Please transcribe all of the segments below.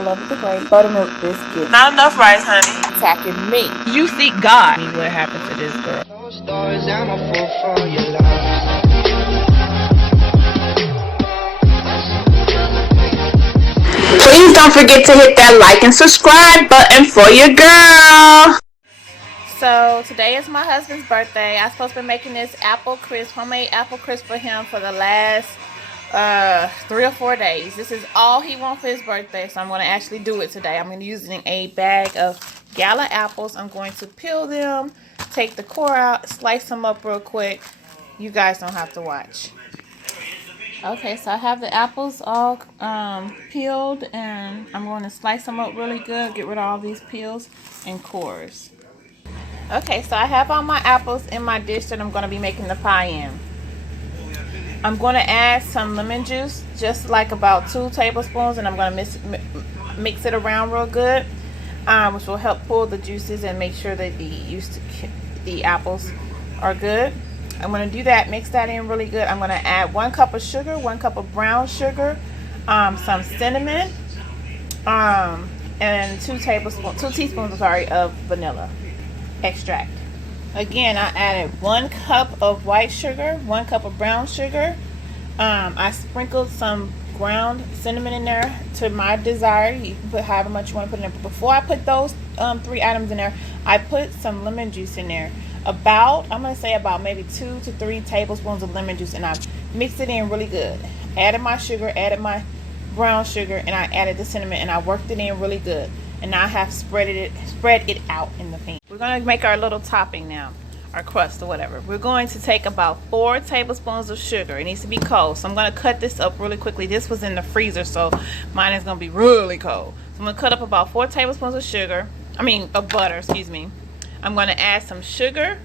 Love the Great buttermilk biscuit. Not enough rice, honey. Attacking me. You seek God. What happened to this girl? Please don't forget to hit that like and subscribe button for your girl. So today is my husband's birthday. I'm supposed to be making this apple crisp, homemade apple crisp for him for the last 3 or 4 days. This is all he wants for his birthday, so I'm going to actually do it today. I'm going to use a bag of Gala apples. I'm going to peel them, take the core out, slice them up real quick. You guys don't have to watch. Okay, so I have the apples all peeled, and I'm going to slice them up really good, get rid of all these peels and cores. Okay, so I have all my apples in my dish that I'm going to be making the pie in. I'm going to add some lemon juice, just like about 2 tablespoons, and I'm going to mix it around real good, which will help pull the juices and make sure that the apples are good. I'm going to do that, mix that in really good. I'm going to add 1 cup of sugar, 1 cup of brown sugar, some cinnamon, and 2 teaspoons of vanilla extract. Again, I added 1 cup of white sugar, 1 cup of brown sugar. I sprinkled some ground cinnamon in there to my desire. You can put however much you want to put in there. But before I put those 3 items in there, I put some lemon juice in there. I'm going to say about maybe 2 to 3 tablespoons of lemon juice, and I mixed it in really good. Added my sugar, added my brown sugar, and I added the cinnamon, and I worked it in really good. And now I have spread it out in the pan. We're going to make our little topping now, our crust or whatever. We're going to take about 4 tablespoons of sugar. It needs to be cold, so I'm going to cut this up really quickly. This was in the freezer, so mine is going to be really cold. So I'm going to cut up about 4 tablespoons of butter, excuse me. I'm going to add some sugar,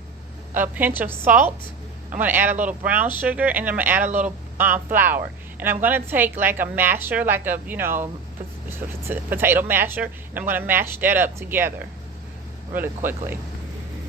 a pinch of salt. I'm going to add a little brown sugar, and I'm going to add a little flour. And I'm going to take like a masher, like a, potato masher, and I'm going to mash that up together really quickly.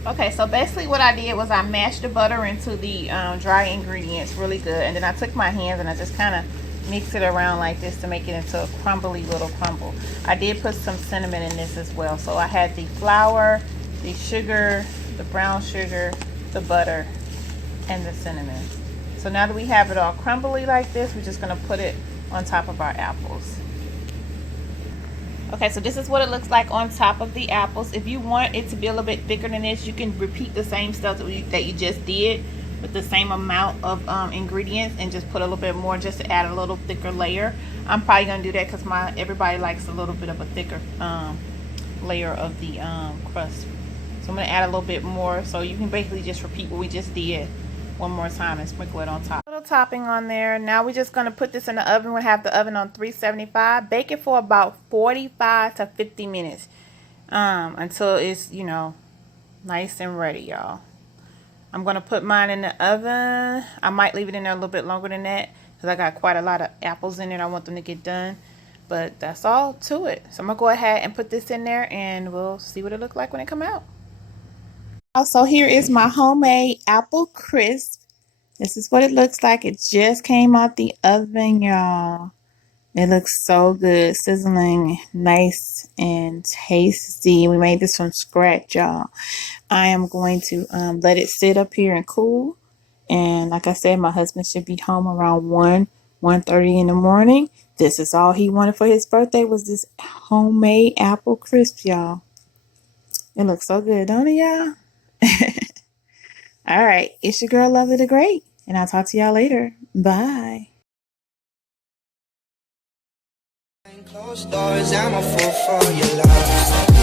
Okay, so basically what I did was I mashed the butter into the dry ingredients really good, and then I took my hands and I just kind of mixed it around like this to make it into a crumbly little crumble. I did put some cinnamon in this as well. So I had the flour, the sugar, the brown sugar, the butter, and the cinnamon. So now that we have it all crumbly like this, we're just going to put it on top of our apples. Okay, so this is what it looks like on top of the apples. If you want it to be a little bit thicker than this, you can repeat the same stuff that you just did with the same amount of ingredients, and just put a little bit more just to add a little thicker layer. I'm probably going to do that because everybody likes a little bit of a thicker layer of the crust. So I'm going to add a little bit more, so you can basically just repeat what we just did one more time and sprinkle it on top. A little topping on there. Now we're just going to put this in the oven. We'll have the oven on 375. Bake it for about 45 to 50 minutes until it's, nice and ready, y'all. I'm going to put mine in the oven. I might leave it in there a little bit longer than that because I got quite a lot of apples in it. I want them to get done. But that's all to it. So I'm going to go ahead and put this in there, and we'll see what it looks like when it comes out. Also, here is my homemade apple crisp. This is what it looks like. It just came out the oven, y'all. It looks so good, sizzling, nice and tasty. We made this from scratch, y'all. I am going to let it sit up here and cool. And like I said, my husband should be home around 1:30 in the morning. This is all he wanted for his birthday, was this homemade apple crisp, y'all. It looks so good, don't it, y'all? All right, it's your girl Lovely the Great, and I'll talk to y'all later. Bye. Closed doors, I'm a fool for your love.